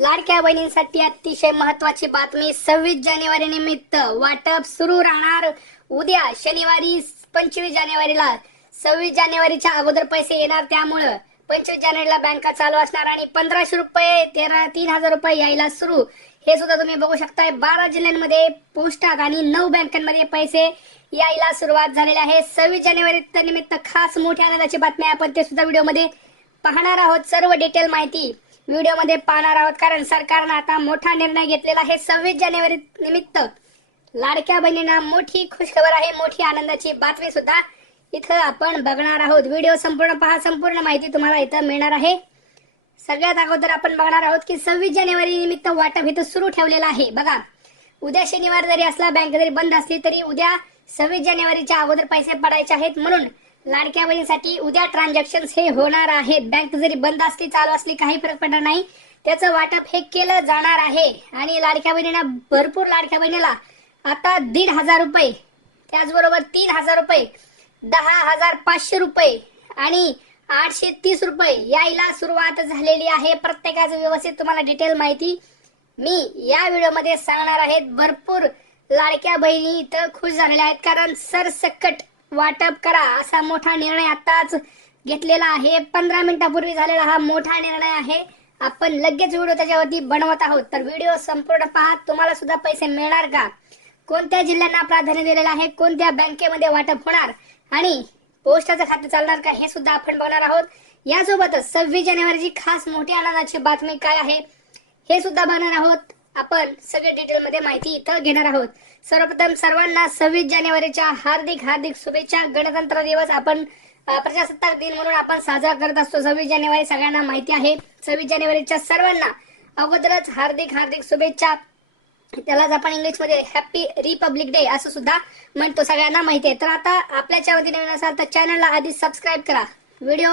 लाडक्या बहिणींसाठी अतिशय महत्वाची बातमी सव्वीस जानेवारी निमित्त वाटप सुरू राहणार. उद्या शनिवारी पंचवीस जानेवारीला. सव्वीस जानेवारीच्या अगोदर पैसे येणार त्यामुळं. पंचवीस जानेवारीला बँका चालू असणार आणि पंधराशे रुपये तेरा तीन हजार रुपये यायला सुरू. हे सुद्धा तुम्ही बघू शकताय. बारा जिल्ह्यांमध्ये पोस्टात आणि नऊ बँकांमध्ये पैसे यायला सुरुवात झालेली आहे. सव्वीस जानेवारी निमित्त खास मोठ्या आनंदाची बातमी आपण ते सुद्धा व्हिडिओमध्ये पाहणार आहोत. सर्व डिटेल माहिती व्हिडिओमध्ये पाहणार आहोत कारण सरकारनं आता मोठा निर्णय घेतलेला आहे. सव्वीस जानेवारी निमित्त लाडक्या बहिणींना मोठी खुशखबर आहे मोठी आनंदाची बातमी सुद्धा इथं आपण बघणार आहोत. व्हिडिओ संपूर्ण पहा संपूर्ण माहिती तुम्हाला इथं मिळणार आहे. सगळ्यात अगोदर आपण बघणार आहोत की सव्वीस जानेवारी निमित्त वाटप इथं सुरू ठेवलेलं आहे. बघा उद्या शनिवार जरी असला बँक जरी बंद असली तरी उद्या सव्वीस जानेवारीच्या अगोदर पैसे पडायचे आहेत. म्हणून लाडक्या बहिणीसाठी उद्या ट्रान्झॅक्शन हे होणार आहेत. बँक जरी बंद असली चालू असली काही फरक पडणार नाही. त्याचं वाटप हे केलं जाणार आहे. आणि लाडक्या बहिणीला भरपूर लाडक्या बहिणीला आता दीड हजार रुपये त्याचबरोबर तीन हजार रुपये दहा हजार पाचशे रुपये आणि आठशे तीस रुपये यायला सुरुवात झालेली आहे. प्रत्येकाचं व्यवस्थित तुम्हाला डिटेल माहिती मी या व्हिडिओमध्ये सांगणार आहेत भरपूर लाडक्या बहिणी इथं खुश झालेल्या आहेत. कारण सरसकट वाटप करा असा मोठा निर्णय आताच घेतलेला आहे. पंधरा मिनिटापूर्वी झालेला हा मोठा निर्णय आहे. आपण लगेच व्हिडिओ त्याच्यावरती बनवत आहोत. तर व्हिडिओ संपूर्ण पहा तुम्हाला सुद्धा पैसे मिळणार का? कोणत्या जिल्ह्यांना प्राधान्य दिलेलं आहे? कोणत्या बँकेमध्ये वाटप होणार? आणि पोस्टाचं खातं चालणार का? हे सुद्धा आपण बघणार आहोत. यासोबतच सव्वीस जानेवारीची खास मोठी आनंदाची बातमी काय आहे? हे सुद्धा बघणार आहोत. आपण सगळे डिटेलमध्ये माहिती इथं घेणार आहोत. सर्वप्रथम सर्वांना सव्वीस जानेवारीच्या हार्दिक हार्दिक शुभेच्छा. गणतंत्र दिवस आपण प्रजासत्ताक दिन म्हणून आपण साजरा करत असतो. सव्वीस जानेवारी सगळ्यांना माहिती आहे. सव्वीस जानेवारीच्या सर्वांना अगोदरच हार्दिक हार्दिक शुभेच्छा. त्यालाच आपण इंग्लिशमध्ये हॅप्पी हॅपी रिपब्लिक डे असं सुद्धा म्हणतो सगळ्यांना माहिती आहे. तर आता आपल्याच्या वतीने नवीन असाल तर चॅनलला आधी सबस्क्राईब करा. व्हिडिओ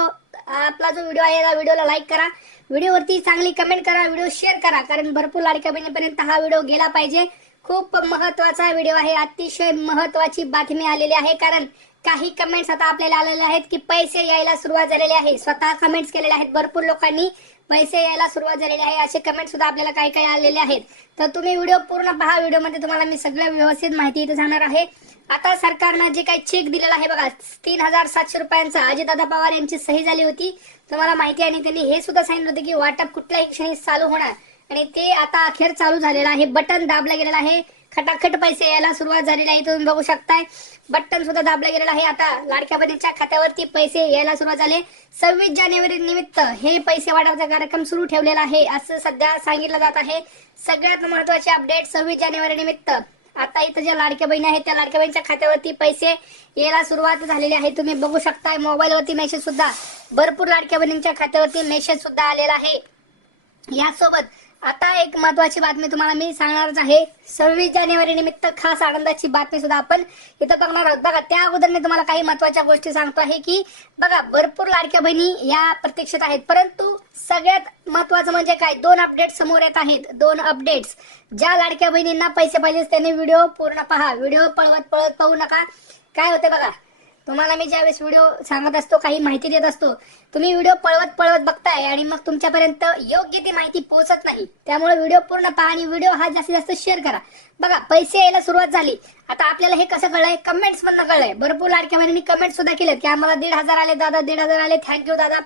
आपला जो व्हिडिओ आहे त्या व्हिडिओला लाईक करा. व्हिडिओवरती चांगली कमेंट करा. व्हिडिओ शेअर करा. कारण भरपूर लाडक्या बहिणीपर्यंत हा व्हिडिओ गेला पाहिजे. खूप महत्त्वाचा व्हिडिओ आहे. अतिशय महत्वाची बातमी आलेली आहे. कारण काही कमेंट्स आता आपल्याला आलेले आहेत की पैसे यायला सुरुवात झालेली आहे. स्वतः कमेंट्स केलेले आहेत. भरपूर लोकांनी पैसे यायला सुरुवात झालेली आहे. असे कमेंट सुद्धा आपल्याला काही काही आलेले आहेत. तर तुम्ही व्हिडिओ पूर्ण पहा. व्हिडिओमध्ये तुम्हाला मी सगळं व्यवस्थित माहिती इथे जाणार आहे. आता सरकारनं जे काही चेक दिलेला आहे बघा तीन हजार सातशे रुपयांचा अजितदादा पवार यांची सही झाली होती. तुम्हाला माहिती आणि त्यांनी हे सुद्धा सांगितलं होतं की वाटप कुठल्याही क्षणी चालू होणार. आणि ते आता अखेर चालू झालेलं आहे. बटन दाबलं गेलेलं आहे. खटाखट पैसे यायला सुरुवात झालेली आहे. तुम्ही बघू शकताय. बटन सुद्धा दाबलं गेलेलं आहे. आता लाडक्या बहिणीच्या खात्यावरती पैसे यायला सुरुवात झाले. सव्वीस जानेवारी निमित्त हे पैसे वाढवण्याचा कार्यक्रम सुरू ठेवलेला आहे. असं सध्या सांगितलं जात आहे. सगळ्यात महत्त्वाचे अपडेट सव्वीस जानेवारी निमित्त. आता इथं ज्या लाडक्या बहिणी आहेत त्या लाडक्या बहिणीच्या खात्यावरती पैसे यायला सुरुवात झालेली आहे. तुम्ही बघू शकताय. मोबाईलवरती मेसेज सुद्धा. भरपूर लाडक्या बहिणींच्या खात्यावरती मेसेज सुद्धा आलेला आहे. यासोबत आता एक महत्वाची बातमी तुम्हाला मी सांगणारच आहे. सव्वीस जानेवारी निमित्त खास आनंदाची बातमी सुद्धा आपण इथं बघणार आहोत. बघा त्या अगोदर मी तुम्हाला काही महत्त्वाच्या गोष्टी सांगतो आहे की बघा भरपूर लाडक्या बहिणी या प्रतीक्षेत आहेत. परंतु सगळ्यात महत्वाचं म्हणजे काय? दोन अपडेट समोर येत आहेत. दोन अपडेट्स ज्या लाडक्या बहिणींना पैसे पाहिजे त्यांनी व्हिडिओ पूर्ण पहा. व्हिडिओ पळवत पळत पाहू नका. काय होते बघा? तुम्हाला मी ज्यावेळेस व्हिडिओ सांगत असतो काही माहिती देत असतो तुम्ही व्हिडिओ पळवत पळवत बघताय आणि मग तुमच्यापर्यंत योग्य ती माहिती पोहोचत नाही. त्यामुळे व्हिडिओ पूर्ण पहा आणि व्हिडिओ हा जास्तीत जास्त शेअर करा. बघा पैसे यायला सुरुवात झाली. आता आपल्याला हे कसं कळलंय? कमेंट्स मधनं कळलंय. भरपूर लाडक्या महिन्यांनी कमेंट सुद्धा केलेत की आम्हाला दीड हजार आले दादा दीड हजार आले थँक्यू दादा.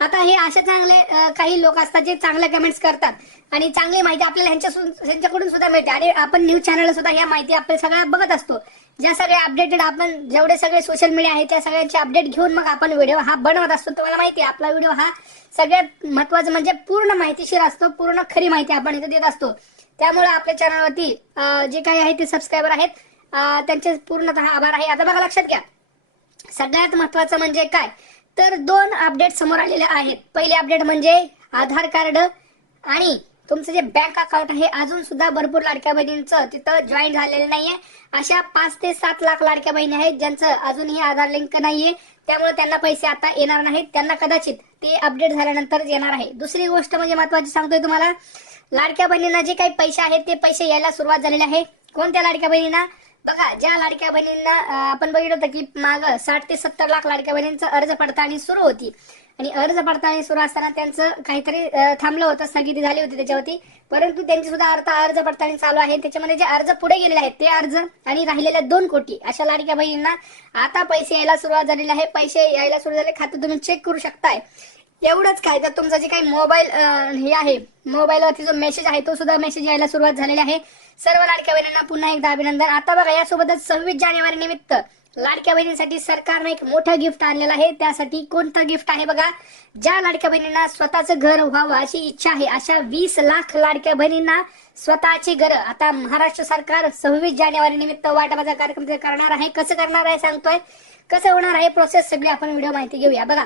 आता हे असे चांगले काही लोक असतात जे चांगले कमेंट्स करतात. आणि चांगली माहिती आपल्याला ह्यांच्याकडून सुद्धा मिळते. आणि आपण न्यूज चॅनलला सुद्धा ह्या माहिती आपण सगळ्या बघत असतो. ज्या सगळ्या अपडेटेड आपण जेवढे सगळे सोशल मीडिया आहे त्या सगळ्यांचे अपडेट घेऊन मग आपण व्हिडिओ हा बनवत असतो. तुम्हाला माहिती आहे आपला व्हिडिओ हा सगळ्यात महत्वाचं म्हणजे पूर्ण माहितीशीर असतो पूर्ण खरी माहिती आपण इथे देत असतो. त्यामुळे आपल्या चॅनलवरती जे काही आहे ते सबस्क्रायबर आहेत त्यांचे पूर्णतः आभार आहे. आता बघा लक्षात घ्या. सगळ्यात महत्वाचं म्हणजे काय? तर दोन अपडेट समोर आलेले आहेत. पहिले अपडेट म्हणजे आधार कार्ड आणि तुमचं जे बँक अकाउंट आहे अजून सुद्धा भरपूर लाडक्या बहिणींचं तिथं जॉईन झालेलं नाहीये. अशा पाच ते सात लाख लाडक्या बहिणी आहेत ज्यांचं अजूनही आधार लिंक नाहीये. त्यामुळे त्यांना पैसे आता येणार नाहीत. त्यांना कदाचित ते अपडेट झाल्यानंतरच येणार आहे. दुसरी गोष्ट म्हणजे महत्वाची सांगतोय तुम्हाला लाडक्या बहिणींना जे काही पैसे आहेत ते पैसे यायला सुरुवात झालेले आहे. कोणत्या लाडक्या बहिणींना? बघा ज्या लाडक्या बहिणींना आपण बघितलं होतं की माग साठ ते सत्तर लाख लाडक्या बहिणींचा अर्ज पडताळणी सुरू होती. आणि अर्ज पडताळणी सुरू असताना त्यांचं काहीतरी थांबलं होतं स्थगिती झाली होती त्याच्यावरती. परंतु त्यांची सुद्धा अर्थ अर्ज पडताळणी चालू आहे. त्याच्यामध्ये जे अर्ज पुढे गेलेले आहेत ते अर्ज आणि राहिलेल्या दोन कोटी अशा लाडक्या बहिणींना आता पैसे यायला सुरुवात झालेली आहे. पैसे यायला सुरू झाले. खातं तुम्ही चेक करू शकताय. एवढंच काय तर तुमचा जे काही मोबाईल हे आहे मोबाईलवरती जो मेसेज आहे तो सुद्धा मेसेज यायला सुरुवात झालेली आहे. सर्व लाडक्या बहिणींना पुन्हा एकदा अभिनंदन. आता बघा यासोबतच सव्वीस जानेवारी निमित्त लाडक्या बहिणींसाठी सरकारनं एक मोठं गिफ्ट आणलेलं आहे. त्यासाठी कोणतं गिफ्ट आहे बघा? ज्या लाडक्या बहिणींना स्वतःचं घर व्हावं अशी इच्छा आहे अशा वीस लाख लाडक्या बहिणींना स्वतःची घर. आता महाराष्ट्र सरकार सव्वीस जानेवारी निमित्त वाटपाचा कार्यक्रम करणार आहे कसं करणार आहे सांगतोय? कसं होणार आहे प्रोसेस सगळी आपण व्हिडिओ माहिती घेऊया. बघा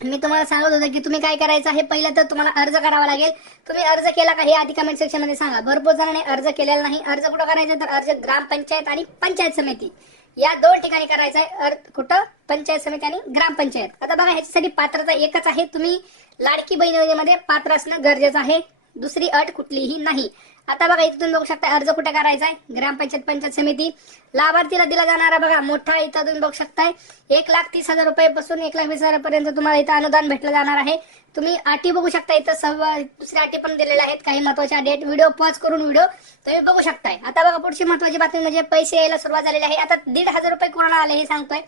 मी तुम्हाला सांगत होतो की तुम्ही काय करायचं आहे? पहिलं तर तुम्हाला अर्ज करावा लागेल. तुम्ही अर्ज केला का हे आधी कमेंट सेक्शनमध्ये सांगा. भरपूर जणांनी अर्ज केलेला नाही. अर्ज कुठं करायचा? तर अर्ज ग्रामपंचायत आणि पंचायत समिती. या दोन ठिकाणी करायचा आहे. अर्थ कुठं? पंचायत समिती आणि ग्रामपंचायत आता बघा ह्याच्यासाठी पात्रता एकच आहे. तुम्ही लाडकी बहीण योजनेमध्ये पात्र असणं गरजेचं आहे. दुसरी अट कुठलीही नाही. आता बघा इथं बघू शकता अर्ज कुठे करायचा आहे? ग्रामपंचायत पंचायत समिती. लाभार्थीला दिला जाणारा बघा मोठा इथं तुम्ही बघू शकताय. एक लाख तीस हजार रुपयापासून एक लाख वीस हजारापर्यंत तुम्हाला इथं अनुदान भेटलं जाणार आहे. तुम्ही अटी बघू शकता इथं सर्व दुसऱ्या अटी पण दिलेल्या आहेत काही महत्त्वाच्या डेट व्हिडिओ पॉज करून व्हिडिओ तुम्ही बघू शकताय. आता बघा पुढची महत्वाची बातमी म्हणजे पैसे यायला सुरुवात झालेली आहे. आता दीड हजार रुपये कोणाला आले हे सांगतोय.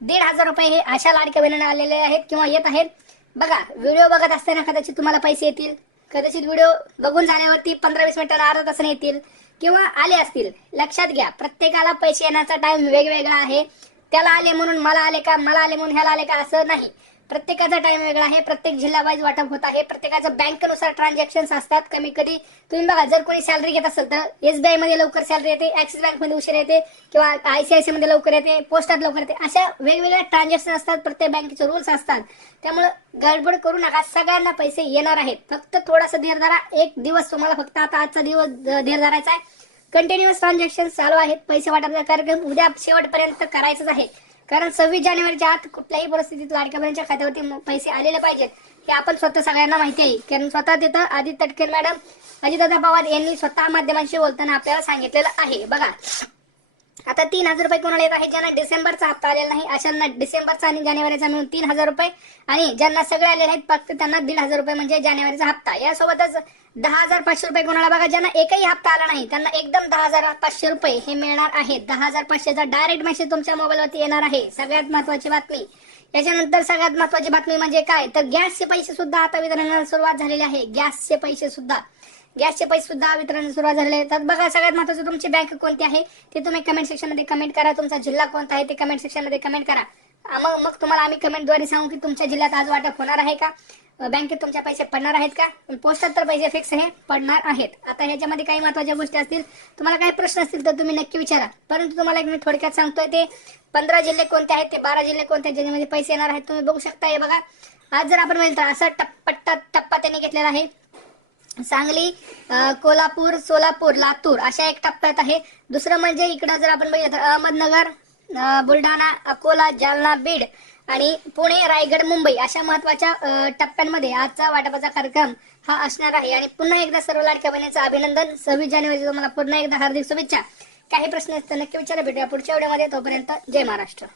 दीड हजार रुपये हे अशा लाडक्या बहिणींना आलेले आहेत किंवा येत आहेत. बघा व्हिडिओ बघत असताना कदाचित तुम्हाला पैसे येतील. कदाचित व्हिडिओ बघून झाल्यावरती पंधरा वीस मिनिटांना अर्धा तासाने येतील किंवा आले असतील. लक्षात घ्या प्रत्येकाला पैसे येण्याचा टाइम वेगवेगळा आहे. त्याला आले म्हणून मला आले का मला आले म्हणून ह्याला आले का असं नाही. प्रत्येकाचा टाइम वेगळा आहे प्रत्येक जिल्हा वाईज वाटप होत आहे प्रत्येकाचं बँकेनुसार ट्रान्झॅक्शन असतात कमी कधी तुम्ही बघा जर कोणी सॅलरी घेत असेल तर एसबीआयमध्ये लवकर सॅलरी येते ऍक्सिस बँकमध्ये उशीर येते किंवा आयसीआयसी मध्ये लवकर येते पोस्टात लवकर येते अशा वेगवेगळ्या ट्रान्झॅक्शन असतात प्रत्येक बँकेचे रूल्स असतात. त्यामुळे गडबड करू नका सगळ्यांना पैसे येणार आहेत. फक्त थोडासा धीर धरा एक दिवस तुम्हाला फक्त आता आजचा दिवस धीर धरायचा आहे. कंटिन्युअस ट्रान्झॅक्शन चालू आहेत पैसे वाटपचा कार्यक्रम उद्या शेवटपर्यंत करायचाच आहे. कारण सव्वीस जानेवारीच्या आत कुठल्याही परिस्थितीत लाडक्या बहिणीच्या खात्यावरती पैसे आलेले पाहिजेत हे आपण स्वतः सगळ्यांना माहिती आहे. कारण स्वतः तिथं आदित्य तटकेर मॅडम अजितदादा पवार यांनी स्वतः माध्यमांशी बोलताना आपल्याला सांगितलेलं आहे. बघा आता तीन हजार रुपये कोणाला येत आहे? ज्यांना डिसेंबरचा हप्ता आलेला नाही अशांना डिसेंबरचा आणि जानेवारीचा मिळून तीन हजार रुपये. आणि ज्यांना सगळे आलेले आहेत फक्त त्यांना दीड हजार रुपये म्हणजे जानेवारीचा हप्ता. यासोबतच दहा हजार पाचशे रुपये कोणाला बघा ज्यांना एकही हप्ता आला नाही त्यांना एकदम दहा हजार पाचशे रुपये हे मिळणार आहेत. दहा हजार पाचशेचा डायरेक्ट मेसेज तुमच्या मोबाईलवरती येणार आहे. सगळ्यात महत्वाची बातमी. याच्यानंतर सगळ्यात महत्वाची बातमी म्हणजे काय? तर गॅसचे पैसे सुद्धा आता वितरणाला सुरुवात झालेली आहे. गॅसचे पैसे सुद्धा. गॅसचे पैसे सुद्धा वितरण सुरुवात झाले तर बघा सगळ्यात महत्वाचं तुमची बँक कोणती आहे? ते तुम्ही कमेंट सेक्शनमध्ये कमेंट करा. तुमचा जिल्हा कोणता आहे ते कमेंट सेक्शनमध्ये कमेंट करा. मग मग तुम्हाला आम्ही कमेंटद्वारे सांगू की तुमच्या जिल्ह्यात आज वाटप होणार आहे का? बँकेत तुमच्या पैसे पडणार आहेत का? पोस्टात तर पैसे फिक्स हे पडणार आहेत. आता ह्याच्यामध्ये काही महत्त्वाच्या गोष्टी असतील तुम्हाला काही प्रश्न असतील तर तुम्ही नक्की विचारा. परंतु तुम्हाला एक मी थोडक्यात सांगतोय ते पंधरा जिल्हे कोणते आहेत ते बारा जिल्हे कोणते आहेत ज्याच्यामध्ये पैसे येणार आहेत तुम्ही बघू शकता हे बघा. आज जर आपण बघितलं तर असा टप्पा टप्पा त्यांनी घेतलेला आहे. सांगली कोल्हापूर सोलापूर लातूर अशा एक टप्प्यात आहे. दुसरं म्हणजे इकडं जर आपण बघितलं तर अहमदनगर बुलढाणा अकोला जालना बीड आणि पुणे रायगड मुंबई अशा महत्त्वाच्या टप्प्यांमध्ये आजचा वाटपाचा कार्यक्रम हा असणार आहे. आणि पुन्हा एकदा सर्व लाडक्या बहिणीचं अभिनंदन. सव्वीस जानेवारी तुम्हाला पुन्हा एकदा हार्दिक शुभेच्छा. काही प्रश्न असतील नक्की विचारा. भेटूया पुढच्या व्हिडिओमध्ये. तोपर्यंत जय महाराष्ट्र.